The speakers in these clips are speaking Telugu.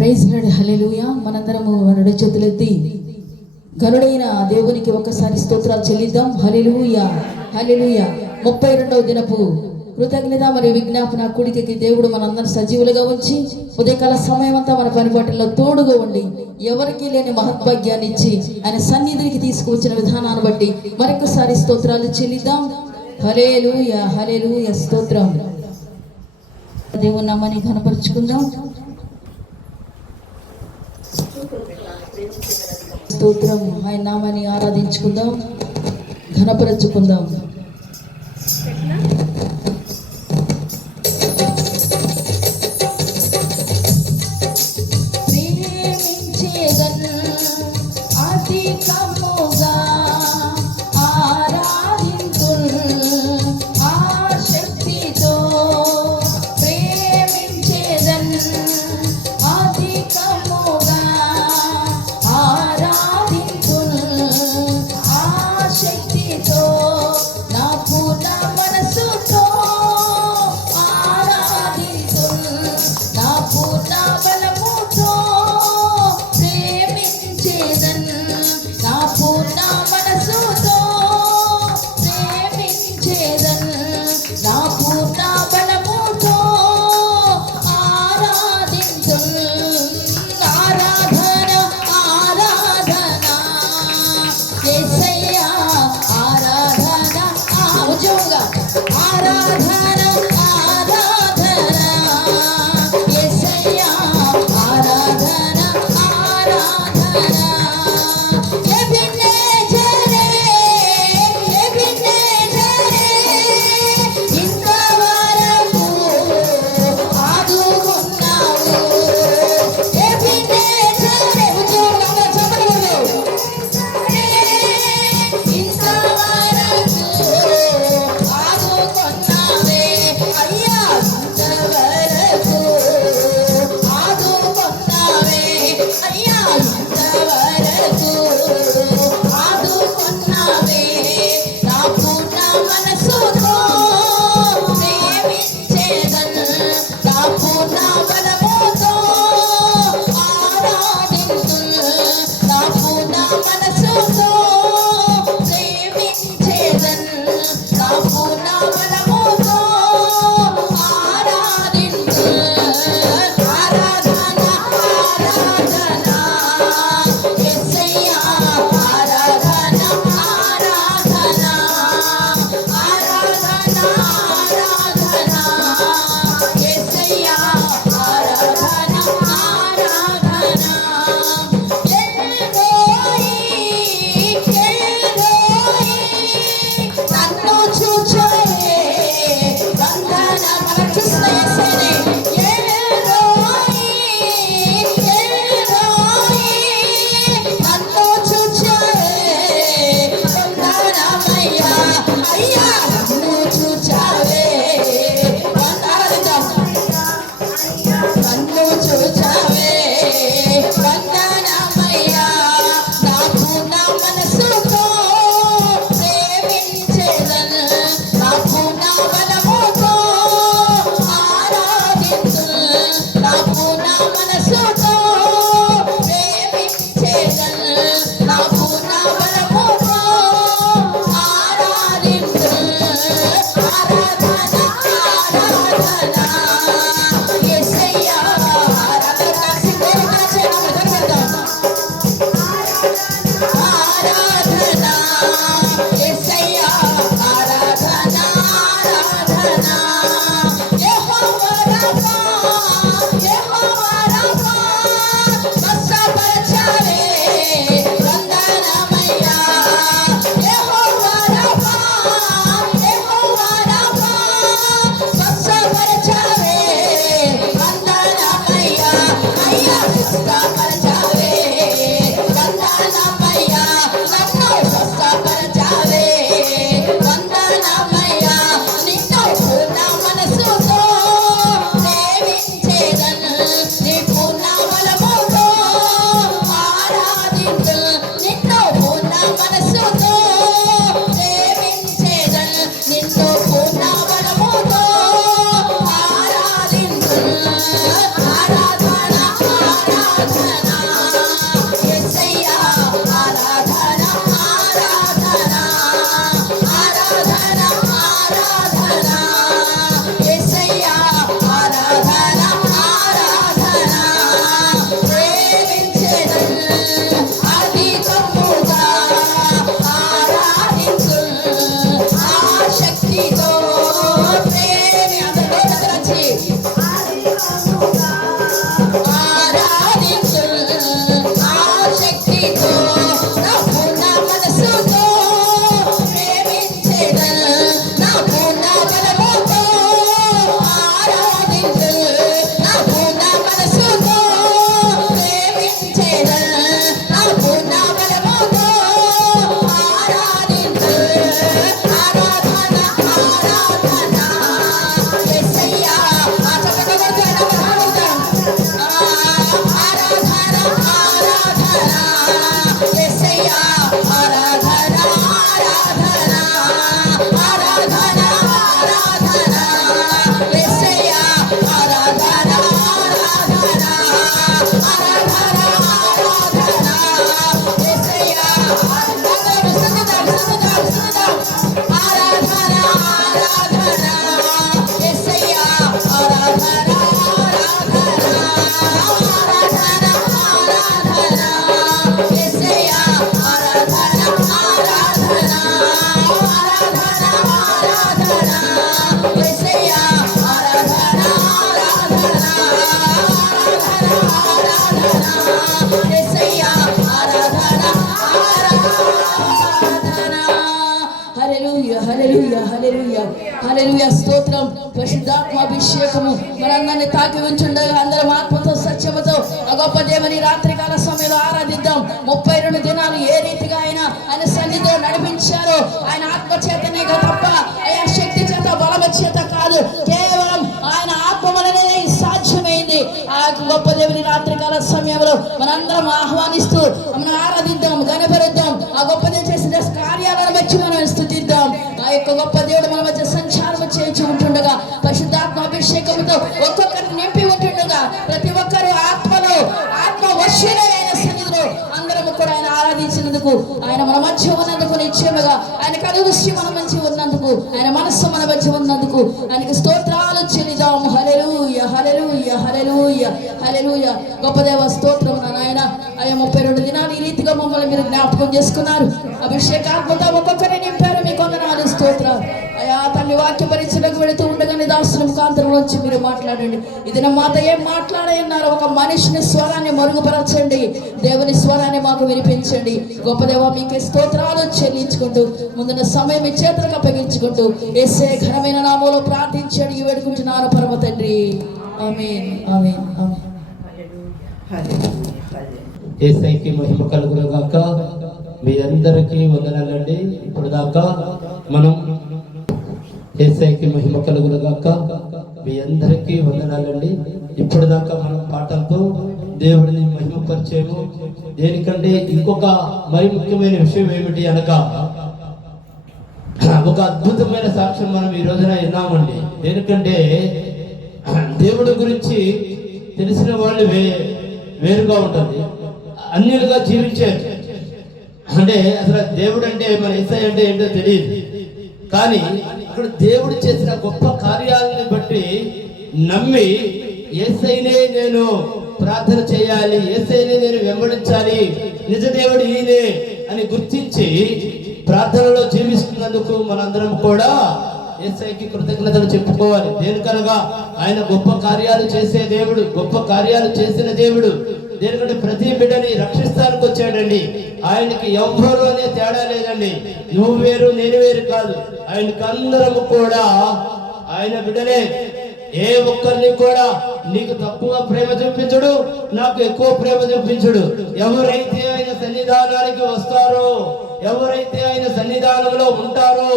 ప్రైజ్ లార్డ్, హల్లెలూయా. మనందరము మన చేతులెత్తి గరుడైన దేవునికి ఒక్కసారి స్తోత్రాలు చెల్లిద్దాం. హల్లెలూయా, హల్లెలూయా. 32వ దినపు కృతజ్ఞత మరియు విజ్ఞాపన కూడికకి దేవుడు మనందరం సజీవులుగా ఉంచి ఉదయకాల సమయం అంతా మన పనిపాట్లలో తోడుగా ఉండి ఎవరికి లేని మహద్భాగ్యాన్ని ఇచ్చి ఆయన సన్నిధికి తీసుకువచ్చిన విధానాన్ని బట్టి మరొకసారి స్తోత్రాలు చెల్లిద్దాం. హల్లెలూయా, హల్లెలూయా. స్తోత్రం. దేవుని నామాన్ని ఘనపరుచుకుందాం. స్తోత్రం. ఆయన నామాన్ని ఆరాధించుకుందాం, ఘనపరచుకుందాం. పరిశుద్ధాత్మ అభిషేకము మనందరినీ తాకి ఉంచుండగా అందరం ఆత్మతో సత్యముతో ఆ గొప్ప దేవుని రాత్రికాల సమయంలో ఆరాధిద్దాం. 32 దినాలు ఏ రీతిగా ఆయన సన్నిధిలో నడిపించారో ఆయన ఆత్మ చేతనే తప్ప అయా శక్తి చేత బలమ చేత కాదు, కేవలం ఆయన ఆత్మ వలనే సాధ్యమైంది. ఆ గొప్ప దేవుని రాత్రికాల సమయంలో మనందరం ఆహ్వానిస్తూ మనం ఆరాధిద్దాం, గణపరుద్దాం. ఆ గొప్ప దేవుడు చేసిన కార్యాలను బట్టి మనం స్తుతిద్దాం. ఆ యొక్క గొప్ప దేవుడు మన మధ్య సంచారం చేయించి ఉంటుండగా పరిశుద్ధాత్మ అభిషేకంతో ఒక్కొక్కరిని నింపి ఉంటుండగా ప్రతి ఒక్కరూ ఆత్మ వశులై ఆయన సన్నిధిలో అందరము కూడా ఆయన ఆరాధించినందుకు, ఆయన మన మధ్య ఉన్నందుకు, నిశ్చయముగా ఆయన కనుదృష్టి మన మధ్య ఉన్నందుకు, ఆయన మనస్సు మన మధ్య ఉన్నందుకు ఆయనకు స్తోత్రాలు చెల్లిదాం. హల్లెలూయా, హల్లెలూయా, హల్లెలూయా, హల్లెలూయా. గొప్ప దేవ స్తోత్రం నాయన. అయ్యా 32 దినాలు ఈ రీతిగా మమ్మల్ని మీరు జ్ఞాపకం చేసుకున్నారు. అభిషేకాత్మతో ఒక్కొక్కరిని నింపారు. మీకు వందనాలు, స్తోత్రాలు. అయ్యా తల్లి వాక్య పరీక్షలకు వెళుతూ ఉండగానే దాసుల ముఖాంతరం నుంచి మీరు మాట్లాడండి. ఇది నా మాట ఏం మాట్లాడన్నారు. ఒక మనిషిని స్వరాన్ని మరుగుపరచండి, దేవుని స్వరాన్ని మాకు వినిపించండి. గొప్ప దేవ మీకే స్తోత్రాలు చెల్లించుకుంటూ ముందున్న సమయం మీ చేతులకు అప్పగించుకుంటూ యేసే ఘనమైన నామములో ప్రార్థించండి వేడుకుంటున్నాను పరమ తండ్రి. ఆమేన్, ఆమేన్, ఆమేన్. యేసయ్యకి మహిమ కలుగును గాక. మీ అందరికీ వందనాలండి. ఇప్పుడు దాకా మనం యేసయ్యకి మహిమ కలుగును గాక. మీ అందరికీ వందనాలండి. ఇప్పుడు దాకా మనం పాటలతో దేవుడిని మహిమపరిచేము. దేనికంటే ఇంకొక మరి ముఖ్యమైన విషయం ఏమిటి అనగా ఒక అద్భుతమైన సాక్ష్యం మనం ఈ రోజున విన్నామండి. దేనికంటే దేవుడి గురించి తెలిసిన వాళ్ళు వేరుగా ఉంటుంది, అన్యులుగా జీవించారు. అంటే అసలు దేవుడు అంటే మన యేసయ్య అంటే ఏంటో తెలియదు. కానీ అక్కడ దేవుడు చేసిన గొప్ప కార్యాలను బట్టి నమ్మి యేసయ్యనే నేను ప్రార్థన చేయాలి, యేసయ్యనే నేను వెంబడించాలి, నిజ దేవుడు ఈయనే అని గుర్తించి ప్రార్థనలో జీవిస్తున్నందుకు మనందరం కూడా యేసయ్యకి కృతజ్ఞతలు చెప్పుకోవాలి. దేనికనగా ఆయన గొప్ప కార్యాలు చేసే దేవుడు, గొప్ప కార్యాలు చేసిన దేవుడు. దేనికంటే ప్రతి బిడ్డని రక్షిస్తానికి వచ్చాడండి. ఆయనకి ఎవ్వరు అనే తేడా లేదండి. నువ్వు వేరు నేను వేరు కాదు. ఆయనకి అందరము కూడా ఆయన బిడ్డలే. ఏ ఒక్కరిని కూడా నీకు తక్కువ ప్రేమ చూపించడు, నాకు ఎక్కువ ప్రేమ చూపించడు. ఎవరైతే ఆయన సన్నిధానానికి వస్తారో, ఎవరైతే ఆయన సన్నిధానంలో ఉంటారో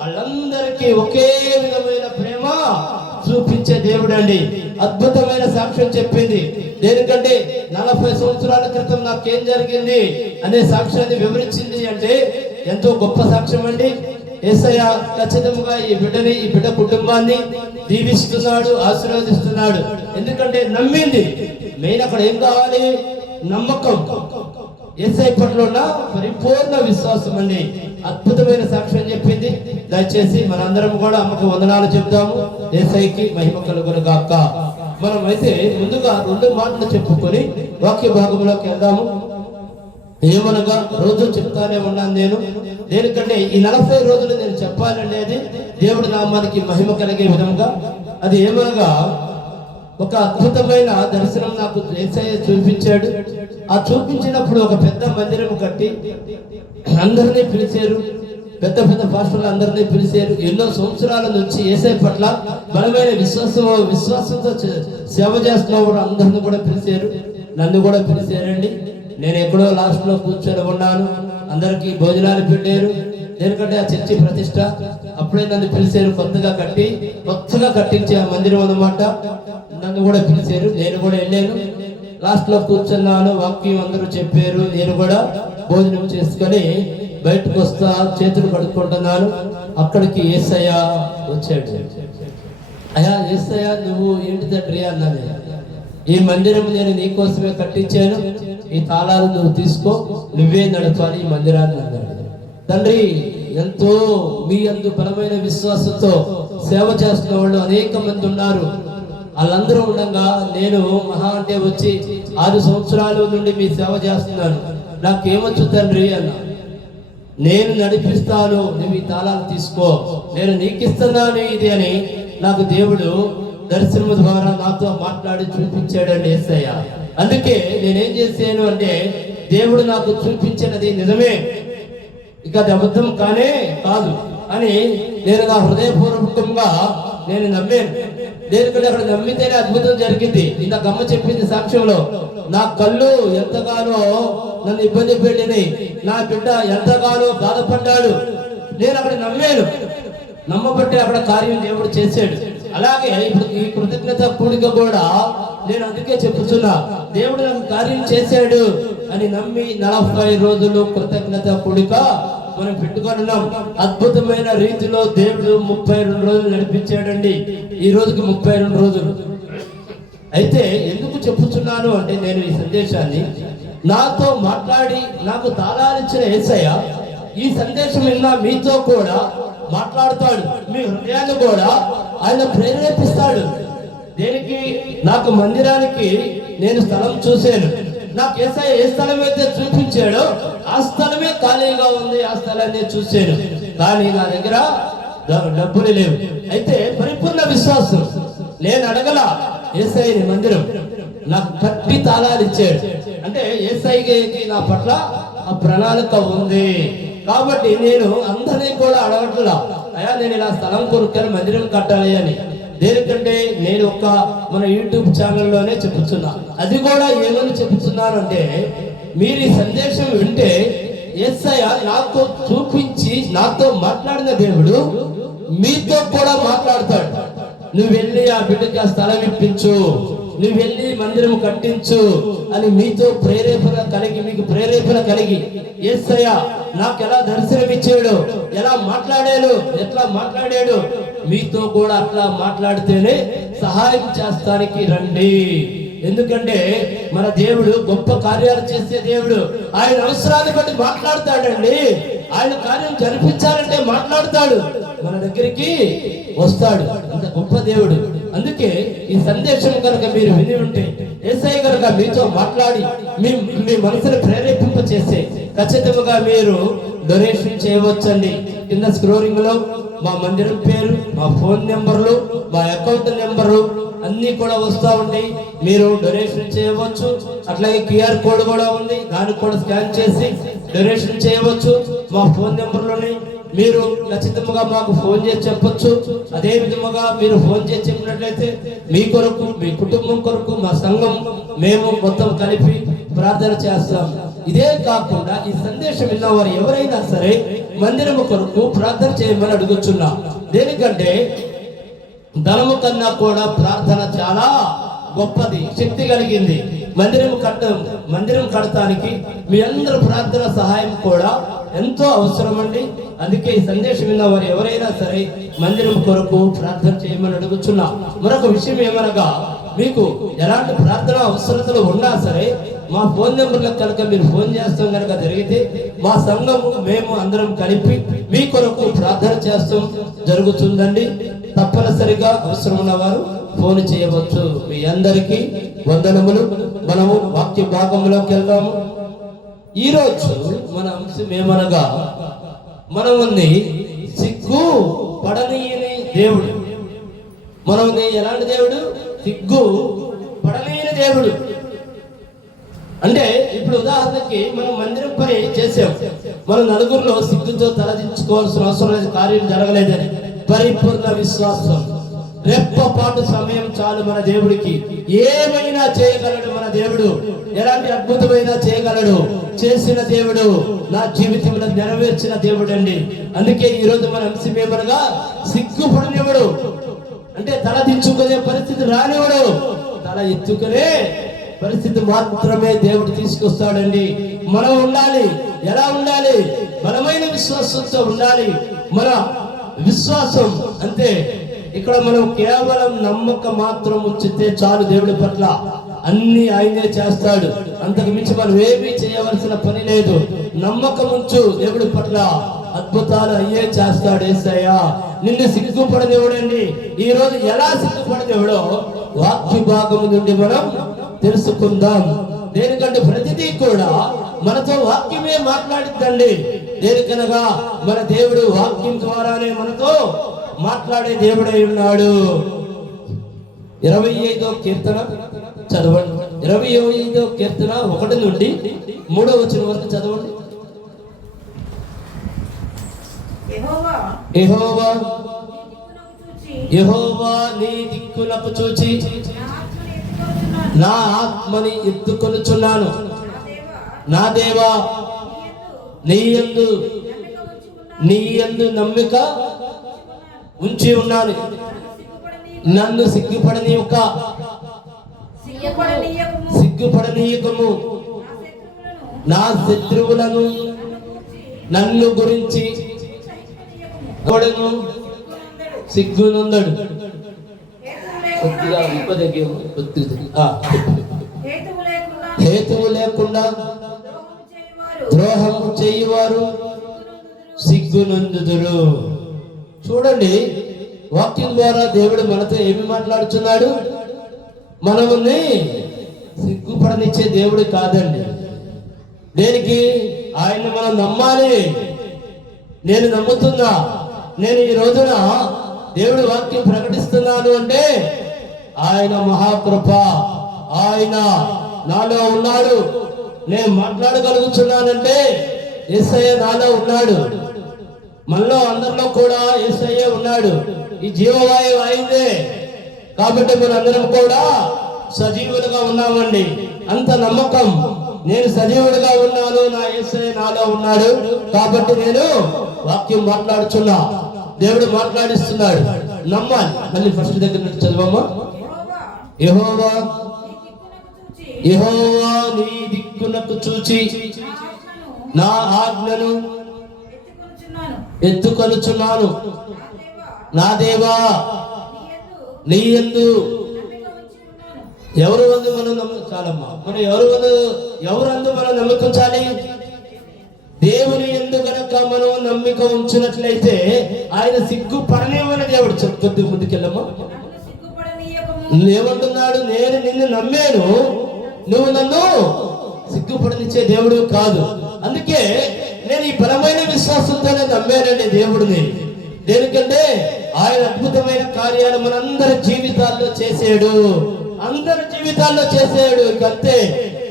వాళ్ళందరికీ ఒకే విధమైన ప్రేమ చూపించే దేవుడు అండి. అద్భుతమైన సాక్ష్యం చెప్పింది. దేనికంటే 40 సంవత్సరాల క్రితం నాకేం జరిగింది అనే సాక్ష్యాన్ని వివరించింది. అంటే ఎంతో గొప్ప సాక్ష్యం అండి. యేసయ్య ఖచ్చితంగా ఈ బిడ్డ కుటుంబాన్ని దీవిస్తున్నాడు, ఆశీర్వదిస్తున్నాడు. ఎందుకంటే నమ్మింది. మెయిన్ అక్కడ ఏం కావాలి? నమ్మకం. యేసయ్య పట్ల ఉన్న పరిపూర్ణ విశ్వాసం అండి. అద్భుతమైన సాక్ష్యం చెప్పింది. దయచేసి మనందరం కూడా అమ్మకు వందనాలు చెప్తాము. యేసయ్యకి మహిమ కలుగును గాక. మనం అయితే ముందుగా 2 మాటలు చెప్పుకొని వాక్య భాగంలోకి వెళ్దాము. ఏమనగా రోజు చెప్తానే ఉన్నాను నేను. దేనికంటే ఈ 40 రోజులు నేను చెప్పాలండి, అది దేవుడి నామానికి మహిమ కలిగే విధంగా. అది ఏమనగా ఒక అద్భుతమైన దర్శనం నాకు యేసయ్య చూపించాడు. ఆ చూపించినప్పుడు ఒక పెద్ద మందిరం కట్టి అందరినీ పిలిచారు. పెద్ద పాస్టర్లు అందరినీ పిలిచారు. ఎన్నో సంవత్సరాల నుంచి యేసయ్య పట్ల బలమైన విశ్వాసంతో సేవ చేస్తున్న అందరిని కూడా పిలిచారు. నన్ను కూడా పిలిచారండి. నేను ఎక్కడో లాస్ట్ లో కూర్చొని ఉన్నాను. అందరికి భోజనాలు పెట్టారు. ఎందుకంటే ఆ చర్చి ప్రతిష్ట అప్పుడే నన్ను పిలిచారు. కొత్తగా కట్టించే ఆ మందిరం అన్నమాట. నన్ను కూడా పిలిచారు. నేను కూడా వెళ్ళాను. లాస్ట్ లో కూర్చున్నాను. వాక్యం అందరూ చెప్పారు. నేను కూడా భోజనం చేసుకొని బయటకు వస్తా, చేతులు కడుక్కుంటున్నాను. అక్కడికి యేసయ్య వచ్చాడు. అయ్యా యేసయ్య, నువ్వు ఏంటి తండ్రి అన్నాను. ఈ మందిరం నేను నీకోసమే కట్టించాను. ఈ తాళాలు నువ్వు తీసుకో, నువ్వే నడపాలి ఈ మందిరాన్ని అన్నాడు. తండ్రి, ఎంతో మీ అందు బలమైన విశ్వాసంతో సేవ చేస్తున్న వాళ్ళు అనేక మంది ఉన్నారు. వాళ్ళందరూ ఉండగా నేను మహా అంటే వచ్చి 6 సంవత్సరాల నుండి మీ సేవ చేస్తున్నాను. నాకేమొచ్చు తండ్రి అన్నా. నేను నడిపిస్తాను, నువ్వు ఈ తాళాలు తీసుకో, నేను నీకిస్తున్నాను ఇది అని నాకు దేవుడు దర్శనం ద్వారా నాతో మాట్లాడి చూపించాడండి యేసయ్య. అందుకే నేనేం చేశాను అంటే, దేవుడు నాకు చూపించినది నిజమే, ఇక అది అబద్ధం కానే కాదు అని నేను నా హృదయపూర్వకంగా నేను నమ్మాను. దేనికంటే అక్కడ నమ్మితేనే అద్భుతం జరిగింది. ఇంత అమ్మ చెప్పింది సాక్ష్యంలో, నా కళ్ళు ఎంతగానో నన్ను ఇబ్బంది పెట్టినాయి, నా బిడ్డ ఎంతగానో బాధపడ్డాడు, నేను అక్కడ నమ్మాను, నమ్మబట్టే అక్కడ కార్యం దేవుడు చేశాడు. అలాగే ఇప్పుడు ఈ కృతజ్ఞత కూడిక కూడా నేను అందుకే చెప్పుతున్నా, దేవుడు నాకు కార్యం చేశాడు అని నమ్మి 40 రోజులు కృతజ్ఞత కూడిక మనం పెట్టుకున్నాం. అద్భుతమైన రీతిలో దేవుడు 32 రోజులు నడిపించాడండి. ఈ రోజుకి 32 రోజులు. అయితే ఎందుకు చెప్పుతున్నాను అంటే, నేను ఈ సందేశాన్ని నాతో మాట్లాడి నాకు తాళాలిచ్చిన యేసయ్య ఈ సందేశం విన్నా మీతో కూడా మాట్లాడుతాడు. మీ హృదయాన్ని కూడా ఆయన ప్రేరేపిస్తాడు. దేనికి? నాకు మందిరానికి నేను స్థలం చూశాను, నాకు యేసయ్య ఏ స్థలం అయితే చూపించాడో ఆ స్థలమే ఖాళీగా ఉంది, ఆ స్థలాన్ని చూశాను, కానీ నా దగ్గర డబ్బులు లేవు. అయితే పరిపూర్ణ విశ్వాసం, నేను అడగల యేసయ్యని మందిరం నాకు కట్టి తాళాలు ఇచ్చాడు. అంటే యేసయ్యకి నా పట్ల ఆ ప్రణాళిక ఉంది. కాబట్టి నేను అందరినీ కూడా అడగట్లా, అయ్యా నేను ఇలా స్థలం కొనుక్కొని మందిరం కట్టాలి అని. దేనికంటే నేను మన యూట్యూబ్ ఛానల్లోనే చెప్పుతున్నా. అది కూడా ఏమని చెప్తున్నాను అంటే, మీరు ఈ సందేశం వింటే యేసయ్య నాతో చూపించి నాతో మాట్లాడిన దేవుడు మీతో కూడా మాట్లాడతాడు. నువ్వు వెళ్ళి ఆ బిడ్డకి ఆ స్థలం ఇప్పించు, నువ్వు వెళ్ళి మందిరం కట్టించు అని మీతో ప్రేరేపణ కలిగి, మీకు ప్రేరేపణ కలిగి, యేసయ్య నాకు ఎలా దర్శనమిచ్చాడు, ఎలా మాట్లాడాడు, ఎట్లా మాట్లాడాడు, మీతో కూడా అట్లా మాట్లాడితేనే సహాయం చేస్తానికి రండి. ఎందుకంటే మన దేవుడు గొప్ప కార్యాలు చేసే దేవుడు. ఆయన అవసరాన్ని బట్టి మాట్లాడతాడండి. ఆయన కార్యం జరిపించాలంటే మాట్లాడతాడు, మన దగ్గరికి వస్తాడు. అంత గొప్ప దేవుడు. అందుకే ఈ సందేశం కనుక మీరు విని ఉంటే, యేసయ్య కనుక మీతో మాట్లాడి మీ మనసును ప్రేరేపింప చేసే ఖచ్చితంగా మీరు డొనేషన్ చేయవచ్చండి. కింద స్క్రోలింగ్ లో మా మందిరం పేరు, మా ఫోన్ నెంబర్లు, మా అకౌంట్ నెంబరు అన్ని కూడా వస్తూ ఉంటాయి. మీరు డొనేషన్ చేయవచ్చు. అట్లాగే QR కోడ్ కూడా ఉంది, దాన్ని కూడా స్కాన్ చేసి డొనేషన్ చేయవచ్చు. మా ఫోన్ నెంబర్లోనే మీరు ఖచ్చితంగా మాకు ఫోన్ చేసి చెప్పొచ్చు. అదే విధముగా మీరు ఫోన్ చేసి చెప్పినట్లయితే మీ కొరకు, మీ కుటుంబం కొరకు, మా సంఘం మేము మొత్తం కలిపి ప్రార్థన చేస్తాం. ఇదే కాకుండా ఈ సందేశం విన్న వారు ఎవరైనా సరే మందిరం కొరకు ప్రార్థన చేయమని అడుగుతున్నా. దేనికంటే ధనము కన్నా కూడా ప్రార్థన చాలా గొప్పది, శక్తి కలిగింది. మందిరం కడటానికి మీ అందరి ప్రార్థన సహాయం కూడా ఎంతో అవసరం అండి. అందుకే ఈ సందేశం విన్న వారు ఎవరైనా సరే మందిరం కొరకు ప్రార్థన చేయమని అడుగుతున్నా. మరొక విషయం ఏమనగా, మీకు ఎలాంటి ప్రార్థన అవసరతలు ఉన్నా సరే మా ఫోన్ నెంబర్లకు కనుక మీరు ఫోన్ చేస్తాం కనుక జరిగితే మా సంఘము మేము అందరం కలిపి మీ కొరకు ప్రార్థన చేస్తాం జరుగుతుందండి. తప్పనిసరిగా అవసరం ఉన్నవారు ఫోన్ చేయవచ్చు. మీ అందరికీ వందనములు. మనము వాక్య భాగంలోకి వెళ్దాము. ఈరోజు మన అంశం ఏమనగా, మనల్ని సిగ్గు పడనీయని దేవుడు. మనల్ని ఎలాంటి దేవుడు? సిగ్గు పడనీయని దేవుడు. అంటే ఇప్పుడు ఉదాహరణకి మనం మందిరం పని చేసాం, మనం నలుగురిలో సిగ్గుతో తలదించుకోవాల్సిన అవసరం లేదు, కార్యం జరగలేదని పరిపూర్ణ విశ్వాసం, రెప్పపాటు సమయం చాలు మన దేవుడికి. ఏమైనా చేయగలడు మన దేవుడు, ఎలాంటి అద్భుతమైనా చేయగలడు. చేసిన దేవుడు, నా జీవితంలో నెరవేర్చిన దేవుడు అండి. అందుకే ఈ రోజు మన అంశం ఏమనగా, సిగ్గుపడనివాడు. అంటే తల దించుకునే పరిస్థితి రానివాడు, తల ఎత్తుకునే పరిస్థితి మాత్రమే దేవుడు తీసుకొస్తాడండి. మనం ఉండాలి. ఎలా ఉండాలి? బలమైన విశ్వాసంతో ఉండాలి. మన విశ్వాసం అంతే. ఇక్కడ మనం కేవలం నమ్మకం మాత్రం ఉంచితే చాలు. దేవుడి పట్ల అన్ని ఆయనే చేస్తాడు. అంతకు మించి మనం ఏమీ చేయవలసిన పని లేదు. నమ్మకం ఉంచు, దేవుడి పట్ల అద్భుతాలు అయ్యే చేస్తాడు యేసయ్య. నిన్ను సిగ్గుపడనివ్వడండి. ఈ రోజు ఎలా సిగ్గుపడనివ్వడో వాక్య భాగము నుండి మనం తెలుసుకుందాం. దేనికంటే ప్రతిదీ కూడా మనతో వాక్యమే మాట్లాడిద్దండి. దేనికనగా మన దేవుడు వాక్యం ద్వారానే మనతో మాట్లాడే దేవుడై ఉన్నాడు. 25వ కీర్తన చదవండి. 25వ కీర్తన 1 నుండి 3వ వచనం వరకు చదవండి. యెహోవా యెహోవా నీ దిక్కులకు చూచి నా ఆత్మను ఎత్తుకొనుచున్నాను. నా ఆత్మని ఎత్తుకొనుచున్నాను. నా దేవా, నా దేవా నీ యందు నీ యందు నమ్మిక ఉంచి ఉన్నాను. నన్ను సిగ్గుపడనీయక సిగ్గుపడనీయకము. నా శత్రువులను నన్ను గురించి సిగ్గునందడు. కొద్దిగా ఉపదగ్యము, కొద్దిగా హేతువు లేకుండా ద్రోహము చేయువారు సిగ్గునందుదురు. చూడండి, వాక్యం ద్వారా దేవుడు మనతో ఏమి మాట్లాడుతున్నాడు? మనల్ని సిగ్గుపడనిచ్చే దేవుడు కాదండి. దేనికి? ఆయన్ని మనం నమ్మాలి. నేను నమ్ముతున్నా, నేను ఈ రోజున దేవుడి వాక్యం ప్రకటిస్తున్నాను అంటే ఆయన మహాకృప, ఆయన నాలో ఉన్నాడు. నేను మాట్లాడగలుగుతున్నానంటే యేసయ్య నాలో ఉన్నాడు. మనలో అందరిలో కూడా యేసయ్య ఉన్నాడు. ఈ జీవవాయువు అయిందే కాబట్టి మనందరం కూడా సజీవులుగా ఉన్నామండి. అంత నమ్మకం. నేను సజీవుడిగా ఉన్నాను, నా యేసయ్య నాలో ఉన్నాడు కాబట్టి నేను వాక్యం మాట్లాడుతున్నా. దేవుడు మాట్లాడిస్తున్నాడు, నమ్మాలి. మళ్ళీ ఫస్ట్ దగ్గర నుంచి చదవమ్మా. యెహోవా యెహోవా నీ దిక్కునకు చూచి నా ఆజ్ఞను ఎత్తుకొనుచున్నాను. నా దేవా నీ యందు ఎవరు వందు మనం నమ్మించాలమ్మా? మనం ఎవరందు మనం నమ్మించాలి? దేవుని యందు గనక మనం నమ్మిక ఉంచినట్లయితే ఆయన సిగ్గుపడనివ్వని దేవుడు. కొద్ది ముందుకెళ్ళమ్మా. ఏమంటున్నాడు? నేను నిన్ను నమ్మాను, నువ్వు నన్ను సిగ్గుపడనిచ్చే దేవుడు కాదు. అందుకే నేను ఈ బలమైన విశ్వాసంతోనే నమ్మానండి దేవుడిని. దేనికంటే ఆయన అద్భుతమైన కార్యాలు మనందరి జీవితాల్లో చేసాడు, అందరి జీవితాల్లో చేసాడు. అంతే,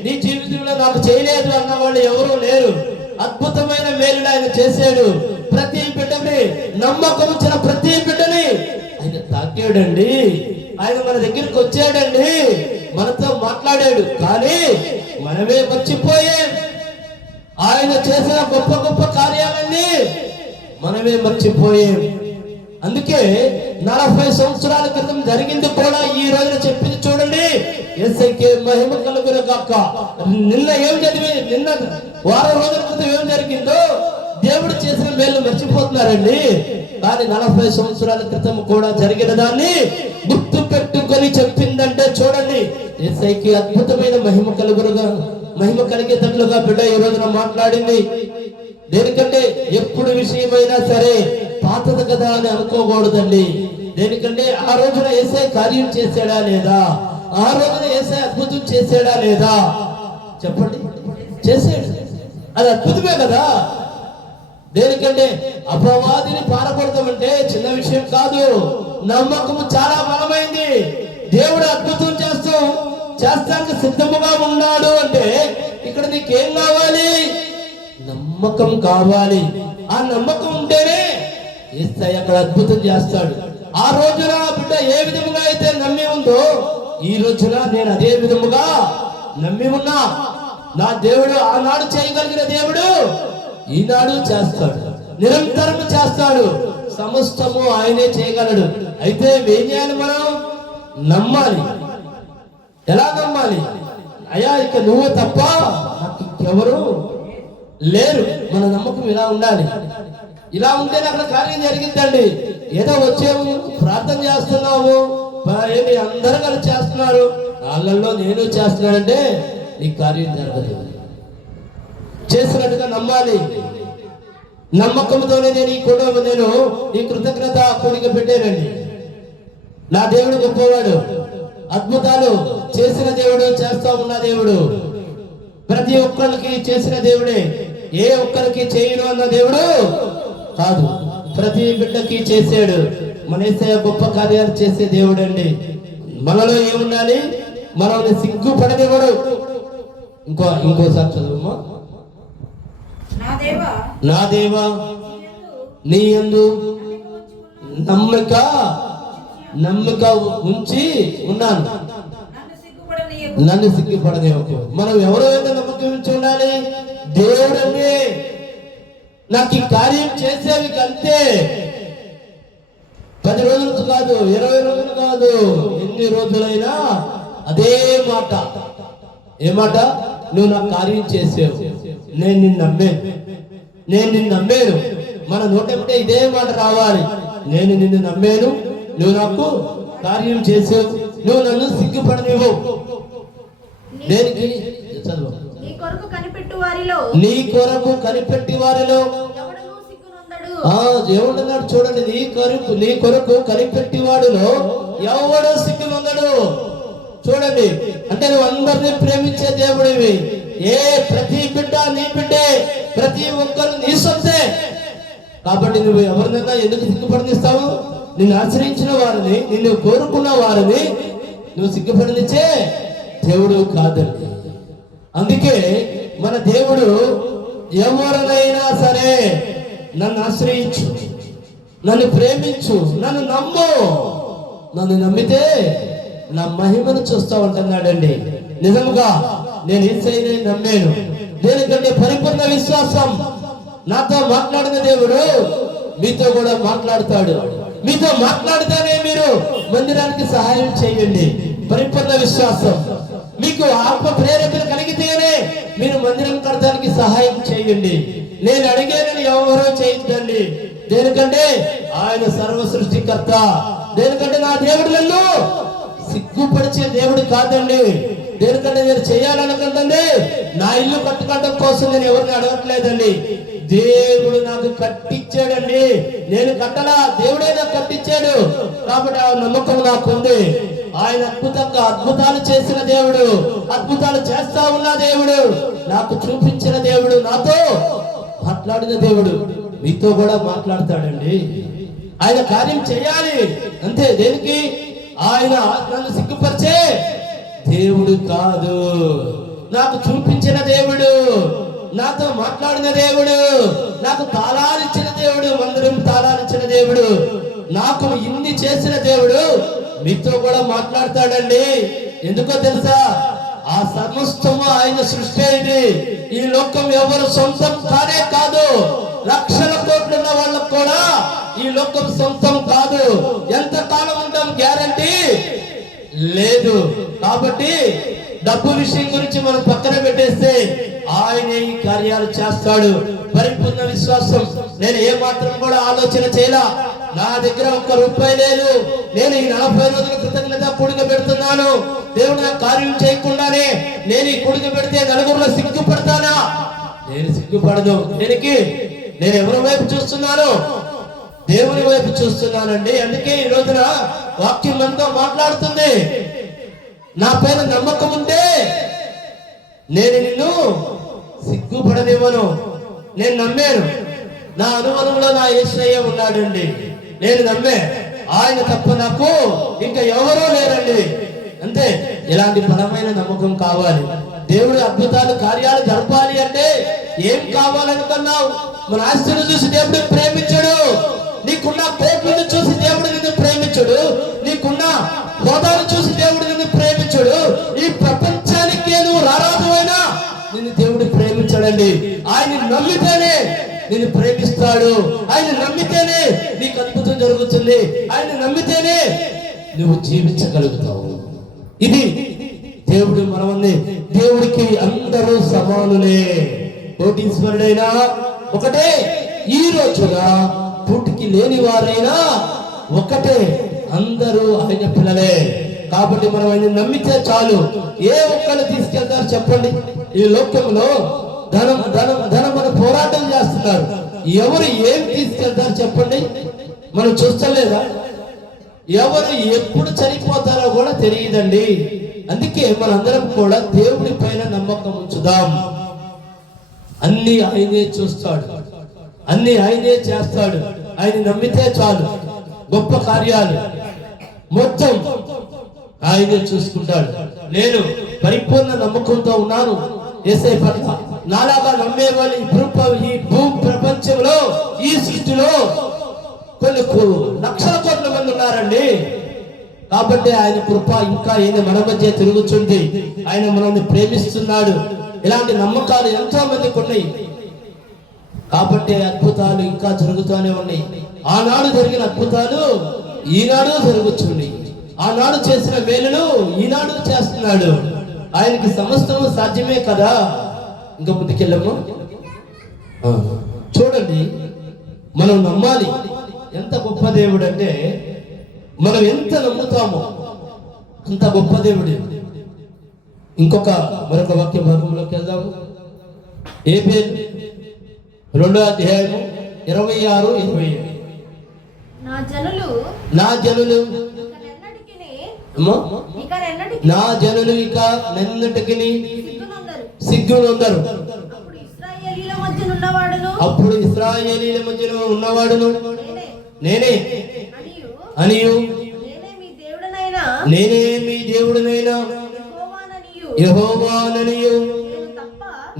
నీ జీవితంలో నాకు చేయలేదు అన్న వాళ్ళు ఎవరూ లేరు. అద్భుతమైన మేలు ఆయన చేశాడు. ప్రతి బిడ్డని, నమ్మకం ఉంచిన ప్రతి బిడ్డని ఆయన తాకాడండి. ఆయన మన దగ్గరికి వచ్చాడండి, మనతో మాట్లాడాడు. కానీ మనమే మర్చిపోయాం. ఆయన చేసిన గొప్ప గొప్ప కార్యాలన్నీ మనమే మర్చిపోయాం. అందుకే 40 సంవత్సరాల క్రితం జరిగింది కూడా ఈ రోజున చెప్పింది చూడండి. యేసయ్యకే మహిమ కలుగును గాక. నిన్న వారం రోజుల క్రితం ఏం జరిగిందో దేవుడు చేసిన మేలు మర్చిపోతున్నారండి. కానీ 40 సంవత్సరాల క్రితం కూడా జరిగిన దాన్ని గుర్తు పెట్టుకొని చెప్పిందంటే చూడండి, యేసయ్యకి అద్భుతమైన మహిమ కలిగేటట్లుగా బిడ్డ ఈ రోజున మాట్లాడింది. దేనికంటే ఎప్పుడు విషయమైనా సరే పాతది కదా అని అనుకోకూడదండి. దేనికంటే ఆ రోజున యేసయ్య కార్యం చేశాడా లేదా? ఆ రోజున యేసయ్య అద్భుతం చేశాడా లేదా? చెప్పండి. చేశాడు, అది అద్భుతమే కదా. దేనికంటే అపవాదిని పారపడతామంటే చిన్న విషయం కాదు. నమ్మకము చాలా బలమైంది. దేవుడు అద్భుతం చేస్తానికి సిద్ధముగా ఉన్నాడు అంటే ఇక్కడ నీకేం కావాలి? నమ్మకం కావాలి. ఆ నమ్మకం ఉంటేనే యేసయ్య అక్కడ అద్భుతం చేస్తాడు. ఆ రోజున బిడ్డ ఏ విధముగా అయితే నమ్మి ఉందో ఈ రోజున నేను అదే విధముగా నమ్మి ఉన్నా. నా దేవుడు ఆనాడు చేయగలిగిన దేవుడు ఈనాడు చేస్తాడు, నిరంతరం చేస్తాడు. సమస్తము ఆయనే చేయగలడు. అయితే ఏం చేయాలి? మనం నమ్మాలి. ఎలా నమ్మాలి? అయ్యా ఇక నువ్వు తప్ప నాకు ఇంకెవరు లేరు. మన నమ్మకం ఇలా ఉండాలి. ఇలా ఉంటేనే అక్కడ కార్యం జరిగిందండి. ఏదో వచ్చేము, ప్రార్థన చేస్తున్నాము, ఏమి అందరూ కలిసి చేస్తున్నారు, వాళ్ళల్లో నేను చేస్తున్నానంటే నీ కార్యం జరగదు. చేసినట్టుగా నమ్మాలి. నమ్మకంతోనే నేను ఈ కృతజ్ఞత కూడిక పెట్టానండి. నా దేవుడు గొప్పవాడు, అద్భుతాలు చేసిన దేవుడు, చేస్తా ఉన్న దేవుడు, ప్రతి ఒక్కరికి చేసిన దేవుడే. ఏ ఒక్కరికి చేయను అన్న దేవుడు కాదు, ప్రతి బిడ్డకి చేసాడు. మన యేసయ్య గొప్ప కార్యాలు చేసే దేవుడు అండి. మనలో ఏముండాలి? మనల్ని సిగ్గుపడనివ్వడు. ఇంకోసారి చదువుమా. నా దేవా నీ యందు నమ్మిక నమ్మిక ఉంచి ఉన్నాను, నన్ను సిగ్గుపడనీయకు. నన్ను సిగ్గుపడనివ్వకు. మనం ఎవరైనా నమ్మకం ఉంచి ఉండాలి, దేవుడనే నాకు ఈ కార్యం చేసేవి కంటే 10 రోజులు కాదు, 20 రోజులు కాదు, ఎన్ని రోజులైనా అదే మాట. ఏ మాట? నువ్వు నాకు కార్యం చేసావు, నేను నిన్ను నమ్మాను, నేను నిన్ను నమ్మాను. మన నోటంటే ఇదే మాట రావాలి. నేను నిన్ను నమ్మాను, నువ్వు నాకు కార్యం చేసావు, నువ్వు నన్ను సిగ్గుపడనివ్వు. దేనికి? చదువు. నీ కొరకు కనిపెట్టు వారిలో నీ కొరకు కనిపెట్టి వారిలో ఎవడునూ సిగ్గునొందడు. ఏముంటున్నాడు చూడండి, నీ కొరకు కనిపెట్టి వాడులో ఎవడో సిగ్గునందడు. చూడండి, అంటే నువ్వు అందరినీ ప్రేమించే దేవుడివి. ప్రతి బిడ్డ నీ బిడ్డే, ప్రతి ఒక్కరు నీ సొంతే. కాబట్టి నువ్వు ఎవరినైనా ఎందుకు సిగ్గుపడనిస్తావు? నిన్ను ఆశ్రయించిన వారిని, నిన్ను కోరుకున్న వారిని నువ్వు సిగ్గుపడనిచ్చే దేవుడు కాదండి. అందుకే మన దేవుడు ఎవరినైనా సరే నన్ను ఆశ్రయించు, నన్ను ప్రేమించు, నన్ను నమ్ము, నన్ను నమ్మితే నా మహిమను చూస్తా ఉంటున్నాడండి. నిజముగా నేను యేసయ్యని నమ్మాను. దేనికంటే పరిపూర్ణ విశ్వాసం. నాతో మాట్లాడిన దేవుడు మీతో కూడా మాట్లాడతాడు. మీతో మాట్లాడితేనే మీరు మందిరానికి సహాయం చేయండి. పరిపూర్ణ విశ్వాసం. మీకు ఆత్మ ప్రేరేపణ కలిగితేనే మీరు మందిరం కడతానికి సహాయం చేయండి. నేను అడిగేనని ఎవరో చేయొద్దండి. దేనికంటే ఆయన సర్వ సృష్టికర్త. దేనికంటే నా దేవుడు నన్ను సిగ్గుపరిచే దేవుడు కాదండి. దేనికంటే నేను చేయాలనుకుంటుంది నా ఇల్లు కట్టుకోవడం కోసం నేను ఎవరిని అడగట్లేదండి. దేవుడు నాకు కట్టించాడండి. నేను కట్టలా, దేవుడే నాకు కట్టించాడు. కాబట్టి ఆ నమ్మకం నాకుంది. ఆయన అద్భుతాలు చేసిన దేవుడు, అద్భుతాలు చేస్తా ఉన్న దేవుడు, నాకు చూపించిన దేవుడు, నాతో మాట్లాడిన దేవుడు మీతో కూడా మాట్లాడతాడండి. ఆయన కార్యం చేయాలి అంతే. దేనికి? ఆయన నన్ను సిగ్గుపరిచే దేవుడు కాదు, నాకు చూపించిన దేవుడు, నాతో మాట్లాడిన దేవుడు, నాకు తాళాలిచ్చిన దేవుడు, మందిరం తాళాలిచ్చిన దేవుడు, నాకు ఇన్ని చేసిన దేవుడు మీతో కూడా మాట్లాడతాడండి. ఎందుకో తెలుసా? ఆ సమస్తము ఆయన సృష్టి. ఇది ఈ లోకం ఎవరు సొంతం కానే కాదు. లక్షల కోట్లు ఉన్న వాళ్ళకు కూడా ఈ లోకం సొంతం కాదు. ఎంత కాలం ఉంటాం గ్యారంటీ లేదు. కాబట్టి డబ్బు విషయం గురించి మనం పక్కన పెట్టేస్తే ఆయన ఈ కార్యాలు చేస్తాడు. పరిపూర్ణ విశ్వాసం. నేను ఏ మాత్రం కూడా ఆలోచన చేయలా. నా దగ్గర ₹1 లేదు. నేను ఈ 40 రోజుల కృతజ్ఞత కూడిక పెడుతున్నాను. దేవుడు నా కార్యం చేయకుండానే నేను ఈ కూడిక పెడితే నలుగురిలో సిగ్గుపడతానా? నేను సిగ్గుపడదు. దేనికి? నేను ఎవరి వైపు చూస్తున్నాను? దేవుని వైపు చూస్తున్నానండి. అందుకే ఈ రోజున వాక్యం మనతో మాట్లాడుతుంది. నా పైన నమ్మకం ఉంటే నేను నిన్ను సిగ్గుపడనివ్వను. నేను నమ్మాను. నా అనుమానంలో నా యేసయ్య ఉన్నాడండి. నేను నమ్మే ఆయన తప్ప నాకు ఇంకా ఎవరూ లేరండి. అంతే. ఇలాంటి బలమైన నమ్మకం కావాలి. దేవుడు అద్భుతాలు కార్యాలు జరపాలి అంటే ఏం కావాలనుకున్నావు? మన ఆస్తిని చూసి దేవుడు ప్రేమించడు. నీకున్న కోట్లను చూసి దేవుడు నిన్ను ప్రేమించడు. నీకున్న హోదాను చూసి దేవుడు నిన్ను ప్రేమించడు. ఈ ప్రపంచానికి నువ్వు రారాజు అయినా నిన్ను దేవుడు ప్రేమించడండి. ఆయన నమ్మితేనే నిన్ను ప్రేమిస్తాడు. ఆయన నమ్మితేనే నీకు అద్భుతం జరుగుతుంది. ఆయన నమ్మితేనే నువ్వు జీవించగలుగుతావు. ఇది దేవుడు మనల్ని. దేవుడికి అందరూ సమానులే. కోటీశ్వరుడైనా ఒకటే, ఈ రోజుగా పుట్టికి లేని వారైనా ఒకటే, అందరూ ఆయన పిల్లలే. కాబట్టి మనం ఆయన నమ్మితే చాలు. ఏ ఒక్కళ్ళు తీసుకెళ్తారు చెప్పండి? ఈ లోకంలో ధనం ధనం ధనం మన పోరాటం చేస్తున్నారు. ఎవరు ఏం తీసుకెళ్తారు చెప్పండి? మనం చూస్తలేదా? ఎవరు ఎప్పుడు చనిపోతారో కూడా తెలియదండి. అందుకే మనందరం కూడా దేవుడి పైన నమ్మకం ఉంచుదాం. అన్ని ఆయనే చూస్తాడు, అన్ని ఆయనే చేస్తాడు. ఆయన నమ్మితే చాలు. గొప్ప కార్యాలు మొత్తం ఆయనే చూసుకుంటాడు. నేను పరిపూర్ణ నమ్మకంతో ఉన్నాను యేసయ్య పట్ల. నాలాగా నమ్మే వాళ్ళు ఈ భూ ప్రపంచంలో, ఈ సృష్టిలో కొన్ని లక్షల కోట్ల మంది ఉన్నారండి. కాబట్టి ఆయన కృప ఇంకా మన మధ్య తిరుగుతుంది. ఆయన మనల్ని ప్రేమిస్తున్నాడు. ఇలాంటి నమ్మకాలు ఎంతో మందికి ఉన్నాయి. కాబట్టి అద్భుతాలు ఇంకా జరుగుతూనే ఉన్నాయి. ఆనాడు జరిగిన అద్భుతాలు ఈనాడు జరుగుతుంది. ఆనాడు చేసిన మేలులు ఈనాడు చేస్తున్నాడు. ఆయనకి సమస్తము సాధ్యమే కదా. ఇంకా ముందుకెళ్ళము. చూడండి, మనం నమ్మాలి. ఎంత గొప్ప దేవుడు అంటే మనం ఎంత నమ్ముతామో అంత గొప్ప దేవుడు. మరొక వాక్య భాగంలోకి వెళ్దాము. ఏబేల్ 2వ అధ్యాయం 26, 27. నా జనులు నా జనులు ఇక నెన్నటికి సిగ్గునందరు. అప్పుడు ఇశ్రాయేలీల మధ్యలో ఉన్నవాడును నేనే అనియు నేనే మీ దేవుడునైనా యెహోవాననియు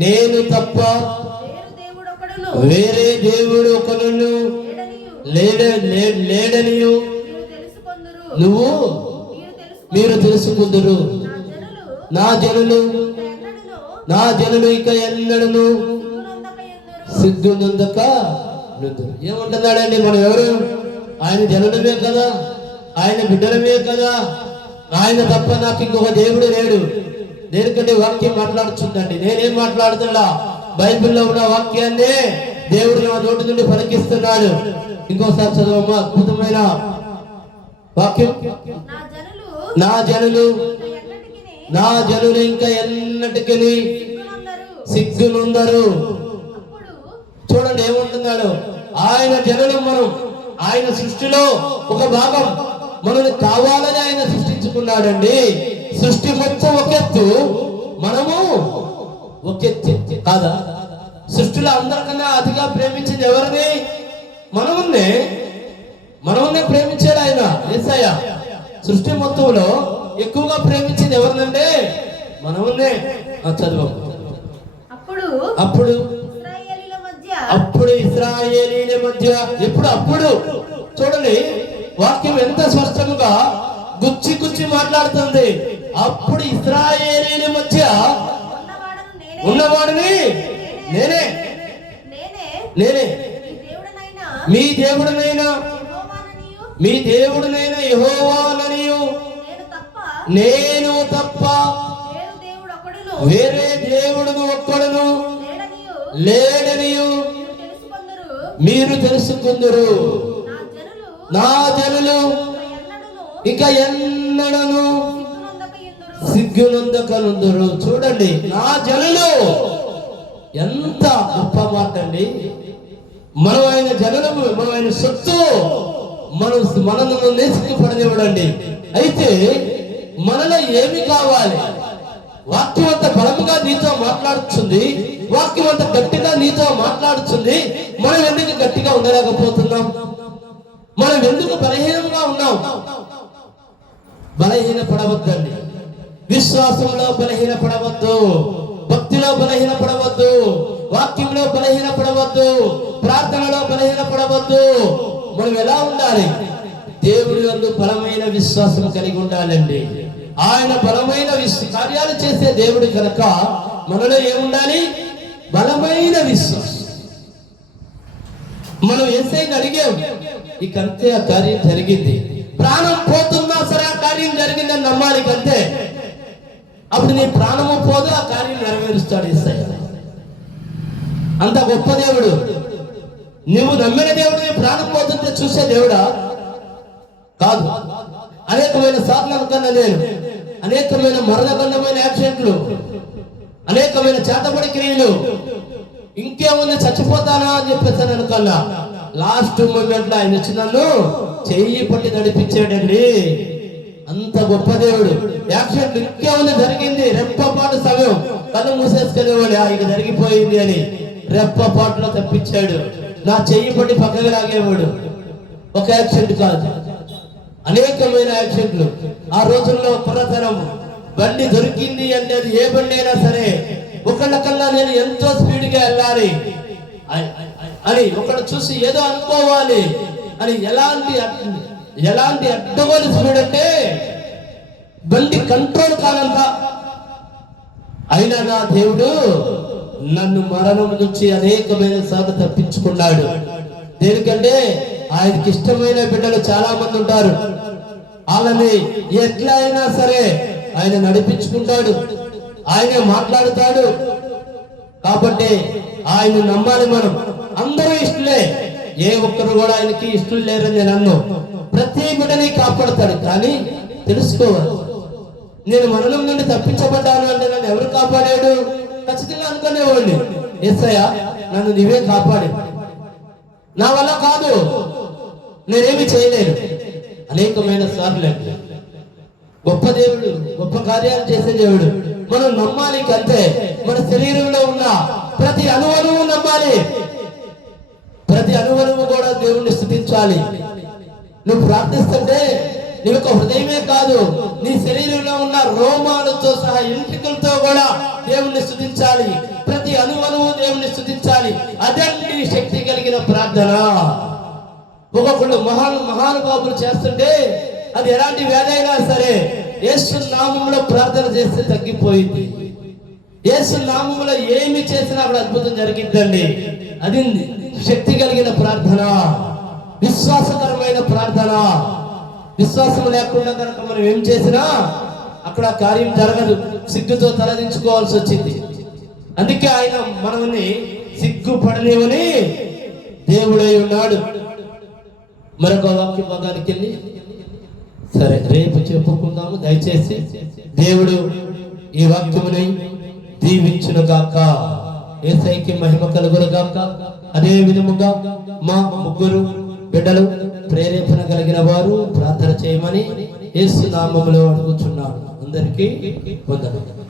నేను తప్ప వేరే దేవుడు ఒకడును లేడనియు మీరు తెలుసుకుందురు. నా జనులు ఇక ఎన్నడను సిగ్గునందక నుందురు. ఏమంటున్నాడండి? మనం ఎవరు? ఆయన జనులమే కదా, ఆయన బిడ్డలమే కదా. ఆయన తప్ప నాకు ఇంకొక దేవుడు లేడు. దేనికంటే వాక్యం మాట్లాడుతుందండి. నేనేం మాట్లాడుతున్నా? బైబిల్లో ఉన్న వాక్యాన్ని దేవుడు నా నోటి నుండి పలికిస్తున్నాడు. ఇంకోసారి చదవమ్మా, అద్భుతమైన వాక్యం. నా జనులు ఇంకా ఎన్నటికి సిగ్గునందరు. చూడండి ఏమంటున్నాడు? ఆయన జనులు మనం. ఆయన సృష్టిలో ఒక భాగం. మనల్ని కావాలని ఆయన సృష్టించుకున్నాడండి. సృష్టి మొత్తం ఒకెత్తు, మనము ఒకెత్తు కాదా? సృష్టిలో అందరికన్నా అతిగా ప్రేమించింది ఎవరిని? మనమున్నే ప్రేమించాడు ఆయన. యేసయ్య సృష్టి మొత్తంలో ఎక్కువగా ప్రేమించింది ఎవరినంటే మనమున్నే. చదువు. అప్పుడు ఇశ్రాయేలీల మధ్య అప్పుడు చూడండి, వాక్యం ఎంత స్పష్టంగా గుచ్చి మాట్లాడుతుంది. అప్పుడు ఇశ్రాయేలీల మధ్య ఉన్నవాడిని నేనే మీ దేవుడునైనా యెహోవాననియు నేను తప్ప వేరే దేవుడును ఒక్కడును లేడనియు మీరు తెలుసుకుందరు. నా జనులు ఇక ఎన్నడను సిగ్గునందకనుందురు. చూడండి, నా జనులు ఎంత గొప్ప మాట అండి. మనం ఆయన జనులము, మనం ఆయన సొత్తు. మనను సిగ్గుపడనివ్వడండి. అయితే మనలో ఏమి కావాలి? వాక్యం అంత బలముగా నీతో మాట్లాడుతుంది. వాక్యం అంత గట్టిగా నీతో మాట్లాడుతుంది. మనం ఎందుకు గట్టిగా ఉండలేకపోతున్నాం? మనం ఎందుకు బలహీనంగా ఉన్నాం? బలహీన పడవద్దండి. విశ్వాసంలో బలహీన పడవద్దు, భక్తిలో బలహీన పడవద్దు, వాక్యంలో బలహీన పడవద్దు, ప్రార్థనలో బలహీన పడవద్దు. మనం ఎలా ఉండాలి? దేవుడి యందు బలమైన విశ్వాసం కలిగి ఉండాలండి. ఆయన బలమైన కార్యాలు చేసే దేవుడు కనుక మనలో ఏముండాలి? బలమైన విశ్వాసం. మనం యేసయ్యని అడిగాం, ఇకంతే ఆ కార్యం జరిగింది. ప్రాణం పోతున్నా సరే ఆ కార్యం జరిగిందని నమ్మాలి. కంతే. అప్పుడు నీ ప్రాణము పోదు, ఆ కార్యం నెరవేరుస్తాడు యేసయ్య. అంత గొప్ప దేవుడు. నువ్వు నమ్మిన దేవుడు నీ ప్రాణం పోతుంటే చూసే దేవుడా? కాదు. అనేకమైన సార్లు అనుకున్నా నేను, అనేకమైన మరణగండమైన యాక్సిడెంట్లు, అనేకమైన చేతబడి క్రియలు, ఇంకేముంది చచ్చిపోతానా అని చెప్పేసి అనుకున్నా. లాస్ట్ మూమెంట్ లో ఆయన వచ్చి నన్ను చెయ్యి పట్టి నడిపించాడండి. అంత గొప్ప దేవుడు. యాక్సిడెంట్ ఇంకేముంది జరిగింది, రెప్పపాటు సమయం కళ్ళు మూసేసుకునేవాడు, ఇక జరిగిపోయింది అని రెప్పపాటులో తప్పించాడు. నా చెయ్యి పట్టి పక్కకి లాగేవాడు. ఒక యాక్సిడెంట్ కాదు, అనేకమైన యాక్సిడెంట్లు. ఆ రోజుల్లో పురాతనం బండి దొరికింది అంటే అది ఏ బండి అయినా సరే ఒకళ్ళకల్లా నేను ఎంతో స్పీడ్గా వెళ్ళాలి అని ఒకళ్ళు చూసి ఏదో అనుకోవాలి అని ఎలాంటి ఎలాంటి అడ్డగోలు స్పీడ్ అంటే బండి కంట్రోల్ కాలంత. అయినా నా దేవుడు నన్ను మరణం నుంచి అనేకమైన సార్లు తప్పించుకున్నాడు. దేనికంటే ఆయనకి ఇష్టమైన బిడ్డలు చాలా మంది ఉంటారు. వాళ్ళని ఎట్లా అయినా సరే ఆయన నడిపించుకుంటాడు, ఆయనే మాట్లాడుతాడు. కాబట్టి ఆయన నమ్మాలి మనం. అందరూ ఇష్టలే, ఏ ఒక్కరు కూడా ఆయనకి ఇష్టం లేరని నేను అన్ను. ప్రతి బిడ్డని కాపాడతాడు. కానీ తెలుసుకోవాలి, నేను మరణం నుండి తప్పించబడ్డాను అంటే నన్ను ఎవరు కాపాడాడు? ఖచ్చితంగా అనుకునేవాడిని, యేసయ్య నన్ను నీవే కాపాడు, నా వల్ల కాదు, నేనేమి చేయలేను. అనేకమైన సార్లు గొప్ప దేవుడు, గొప్ప కార్యాలు చేసే దేవుడు. మనం నమ్మాలి. అంతే, మన శరీరంలో ఉన్న ప్రతి అణువణువు నమ్మాలి. ప్రతి అణువణువు కూడా దేవుణ్ణి స్తుతించాలి. నువ్వు ప్రార్థిస్తుంటే నీ యొక్క హృదయమే కాదు, నీ శరీరంలో ఉన్న రోమాలతో సహా ఎంట్రికలతో కూడా దేవుణ్ణి స్తుతించాలి. ప్రతి అణువణువు దేవుణ్ణి స్తుతించాలి. అదండి శక్తి కలిగిన ప్రార్థన. ఒక్కొక్కళ్ళు మహానుభావులు చేస్తుంటే అది ఎలాంటి వ్యాధైనా సరే యేసు నామములో ప్రార్థన చేస్తే తగ్గిపోయింది. యేసు నామములో ఏమి చేసినా అక్కడ అద్భుతం జరిగిద్దండి. అది శక్తి కలిగిన ప్రార్థన, విశ్వాసకరమైన ప్రార్థన. విశ్వాసం లేకుండా కనుక మనం ఏం చేసినా అక్కడ కార్యం జరగదు. సిగ్గుతో తలదించుకోవాల్సి వచ్చింది. అందుకే ఆయన మనల్ని సిగ్గుపడలేవని దేవుడై ఉన్నాడు. మరొక వాక్య భాగానికి వెళ్ళి సరే రేపు చెప్పుకుందాము. దయచేసి దేవుడు ఈ వాక్యముని దీవించును గాక. యేసయ్యకి మహిమ కలుగును గాక. అదే విధముగా మా ముగ్గురు బిడ్డలు ప్రేరేపణ కలిగిన వారు ప్రార్థన చేయమని యేసు నామములో అడుగుచున్నాను. అందరికీ వందనాలు.